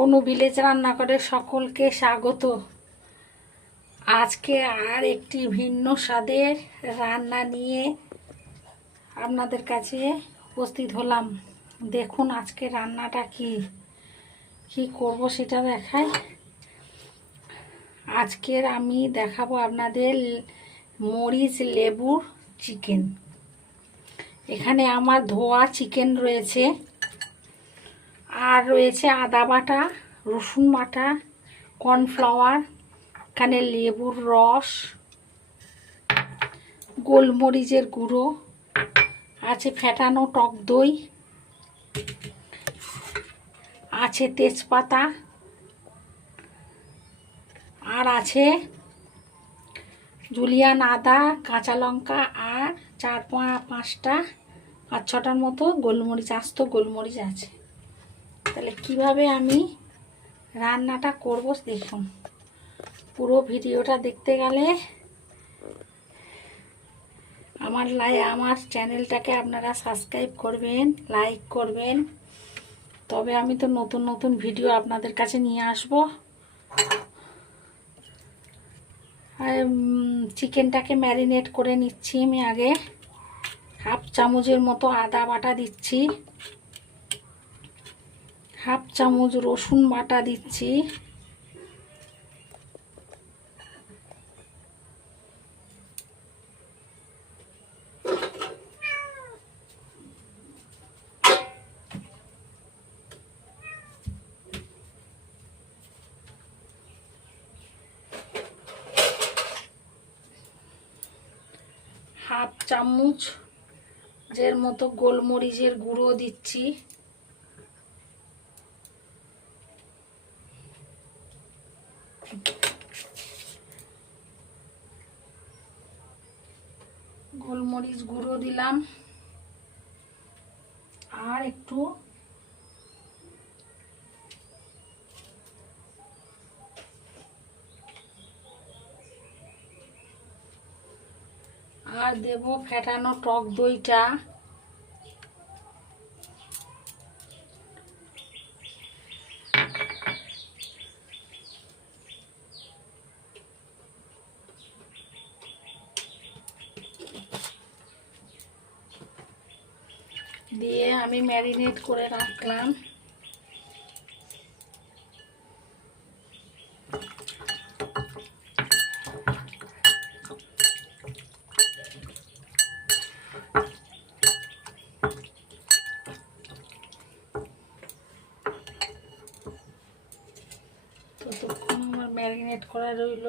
অনু village রান্না করে সকলকে স্বাগত। আজকে আর একটি ভিন্ন স্বাদের রান্না নিয়ে আপনাদের কাছে উপস্থিত হলাম। দেখুন আজকে রান্নাটা কি কি করব সেটা দেখাই। আজকের আমি দেখাবো আপনাদের মরিচ লেবুর চিকেন। এখানে আমার ধোয়া চিকেন রয়েছে। আর রয়েছে আদা বাটা, রসুন বাটা, কর্নফ্লাওয়ার, এখানে লেবুর রস, গোলমরিচের গুঁড়ো, আছে ফেটানো টক দই, আছে তেজপাতা, আর আছে জুলিয়ান আদা, কাঁচা লঙ্কা, আর চার পাঁচটা পাঁচ ছটার মতো গোলমরিচ, আস্ত গোলমরিচ আছে। তাহলে কীভাবে আমি রান্নাটা করব দেখুন। পুরো ভিডিওটা দেখতে গেলে আমার লাই আমার চ্যানেলটাকে আপনারা সাবস্ক্রাইব করবেন লাইক করবেন। তবে আমি তো নতুন নতুন ভিডিও আপনাদের কাছে নিয়ে আসব। চিকেনটাকে ম্যারিনেট করে নিচ্ছি আমি আগে। হাফ চামচের মতো আদা বাটা দিচ্ছি। হাফ চামচ রসুন বাটা দিচ্ছি। হাফ চামচ যের মতো গোলমরিচের গুঁড়ো দিচ্ছি গোলমরিচ গুঁড়ো দিলাম। আর একটু আর দেব ফেটানো টক দইটা দিয়ে আমি ম্যারিনেট করে রাখলাম। আমার ম্যারিনেট করা রইল।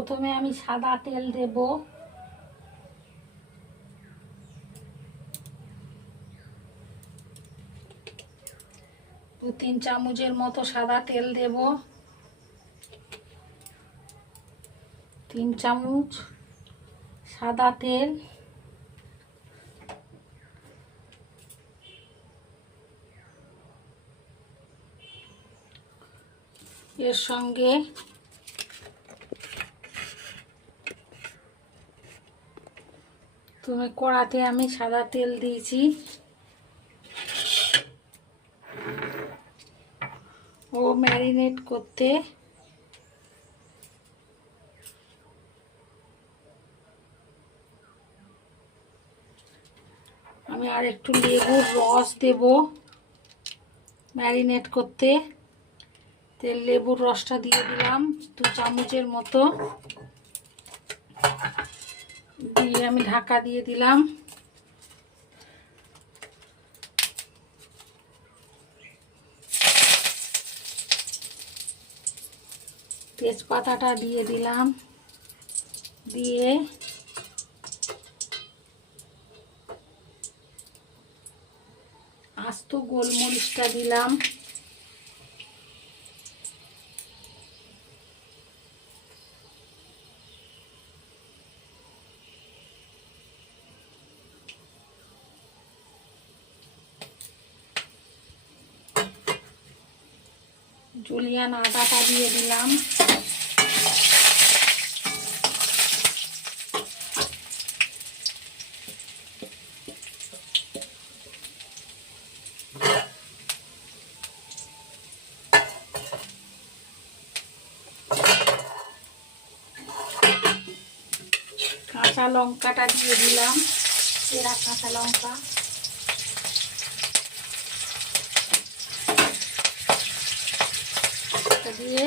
প্রথমে আমি সাদা তেল দেব। দু, তিন চামচের মতো সাদা তেল দেব। তিন চামচ সাদা তেল। এর সঙ্গে তুমি কড়াতে আমি সাদা তেল দিয়েছি। ও ম্যারিনেট করতে আমি আর একটু লেবুর রস দেব ম্যারিনেট করতে। তেল লেবুর রসটা দিয়ে দিলাম দু চামচের মতো। দিয়ে আমি ঢাকা দিয়ে দিলাম। তেজপাতাটা দিয়ে দিলাম। দিয়ে আস্ত গোলমরিচটা দিলাম। জুলিয়ান আদাটা দিয়ে দিলাম কাঁচা লঙ্কাটা দিয়ে দিলাম এরা কাঁচা লঙ্কা দিয়ে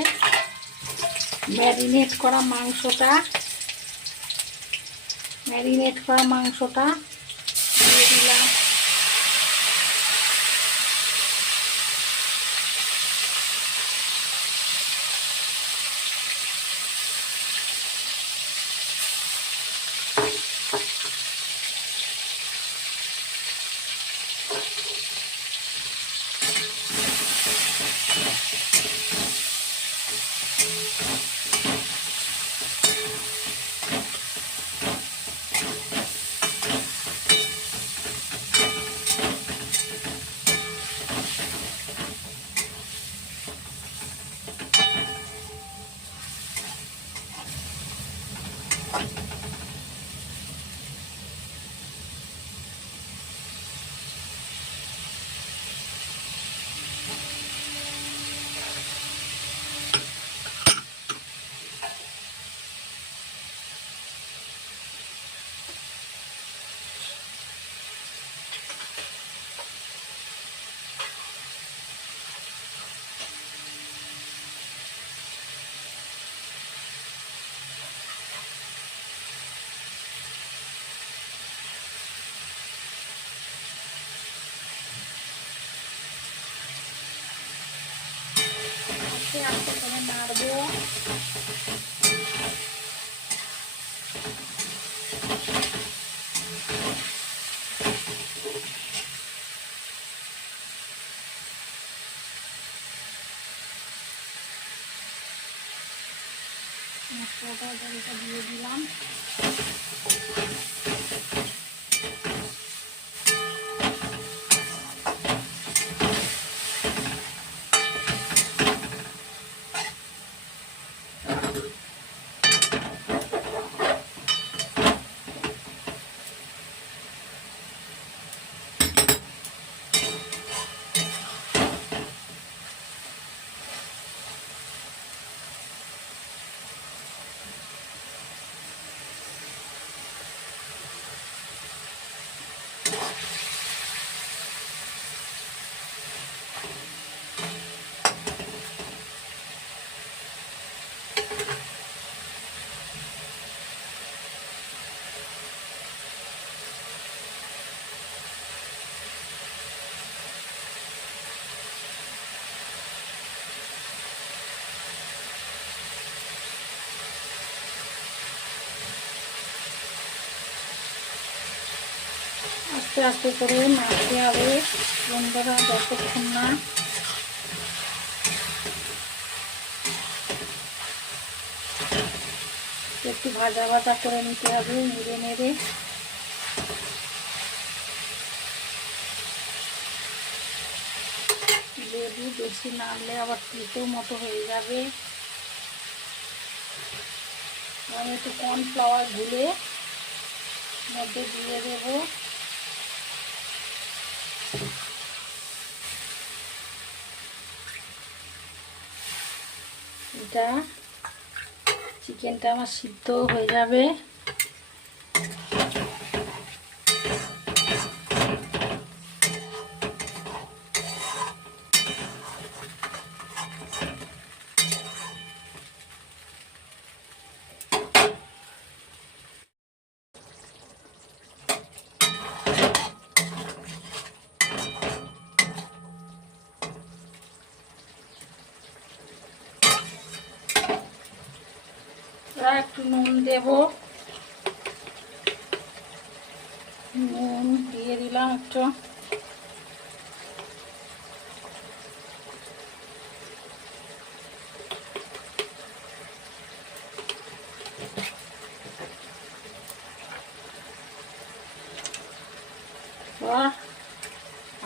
ম্যারিনেট করা মাংসটা ম্যারিনেট করা মাংসটা দিয়ে দিলাম। আস্তে আস্তে করে নাড়বো মশলাটা জলটা দিয়ে দিলাম আস্তে আস্তে করে নাড়তে হবে বন্ধুরা যতক্ষণ না? একটু ভাজা ভাজা করে নিতে হবে, নেড়ে নেড়ে। লেবু বেশি নাড়লে আবার তেতো মতো হয়ে যাবে। আমি একটু কর্নফ্লাওয়ার গুলে মধ্যে দিয়ে দেবো। এটা চিকেনটা আমার সিদ্ধ হয়ে যাবে এবার একটু নুন দেব। নুন দিয়ে দিলাম একটু।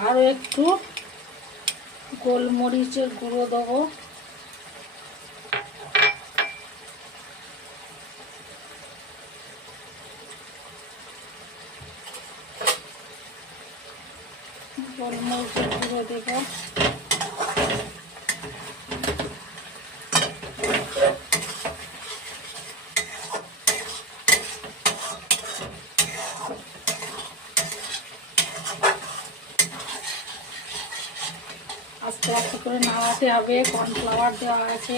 আরও একটু গোলমরিচের গুঁড়ো দেবো। আস্তে করে নাড়াতে হবে কর্নফ্লাওয়ার দেওয়া আছে।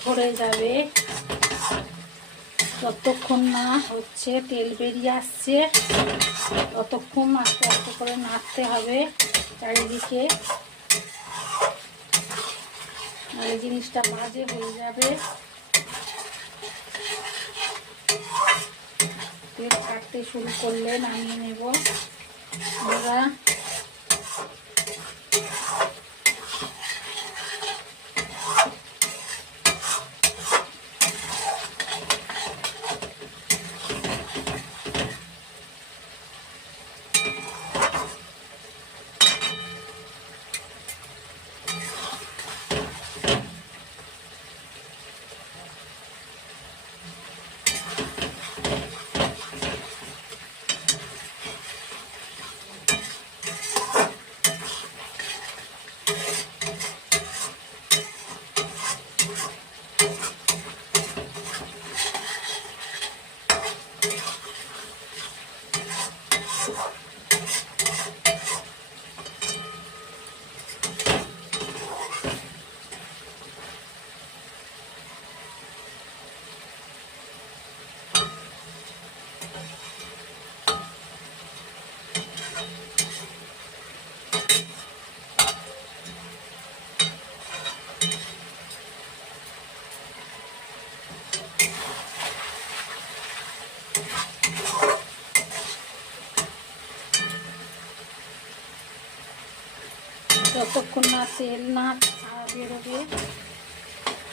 ধরে যাবে। যতক্ষণ না হচ্ছে তেল বেরিয়ে আসছে, ততক্ষণ আস্তে আস্তে করে নাড়তে হবে চারিদিকে। নাহলে জিনিসটা বাজে হয়ে যাবে। তেল কাটতে শুরু করলে নামিয়ে নেব আমরা। যতক্ষণ না তেল না বেরোবে,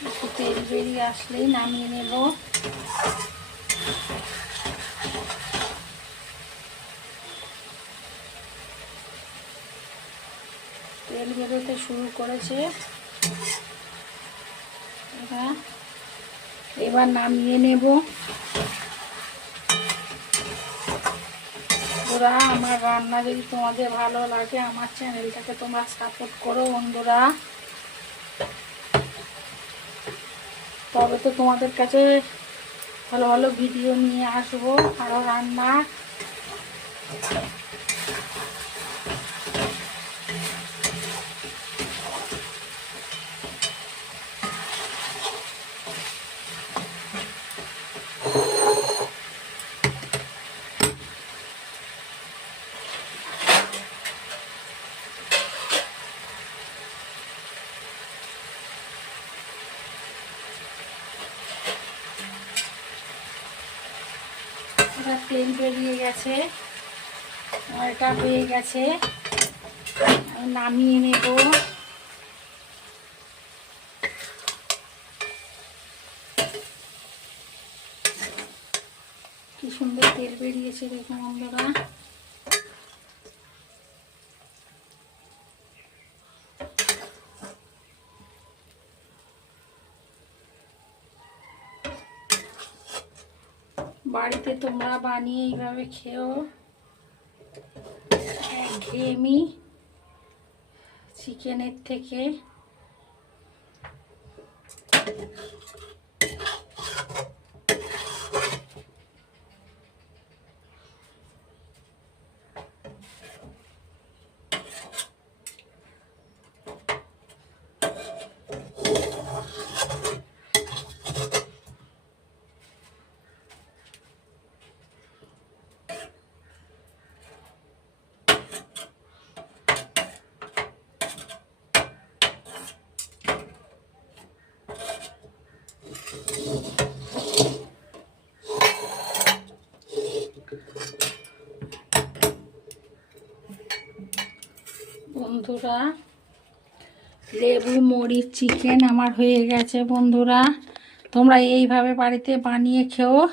একটু তেল বেরিয়ে আসলেই নামিয়ে নেব। তেল বেরোতে শুরু করেছে। এবার নামিয়ে নেব। বন্ধুরা, আমার রান্না যদি তোমাদের ভালো লাগে, আমার চ্যানেলটাকে তোমরা সাপোর্ট করো বন্ধুরা। তবে তো তোমাদের কাছে ভালো ভালো ভিডিও নিয়ে আসব আরও রান্না এটা তেল বেরিয়ে গেছে। এটা হয়ে গেছে। নামিয়ে নেব। কি সুন্দর তেল বেরিয়েছে দেখুন বন্ধুরা। বাড়িতে তোমরা বানিয়ে এইভাবে খেও। ঘেমি চিকেনের থেকে বন্ধুরা। লেবু, মরিচ, চিকেন আমার হয়ে গেছে বন্ধুরা। তোমরা এইভাবে বাড়িতে বানিয়ে খেও।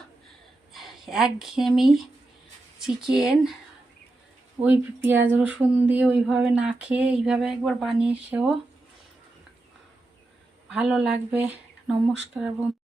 একঘেয়েমি চিকেন, ওই পেঁয়াজ, রসুন দিয়ে ওইভাবে না খেয়ে এইভাবে একবার বানিয়ে খেও। ভালো লাগবে। নমস্কার বন্ধু।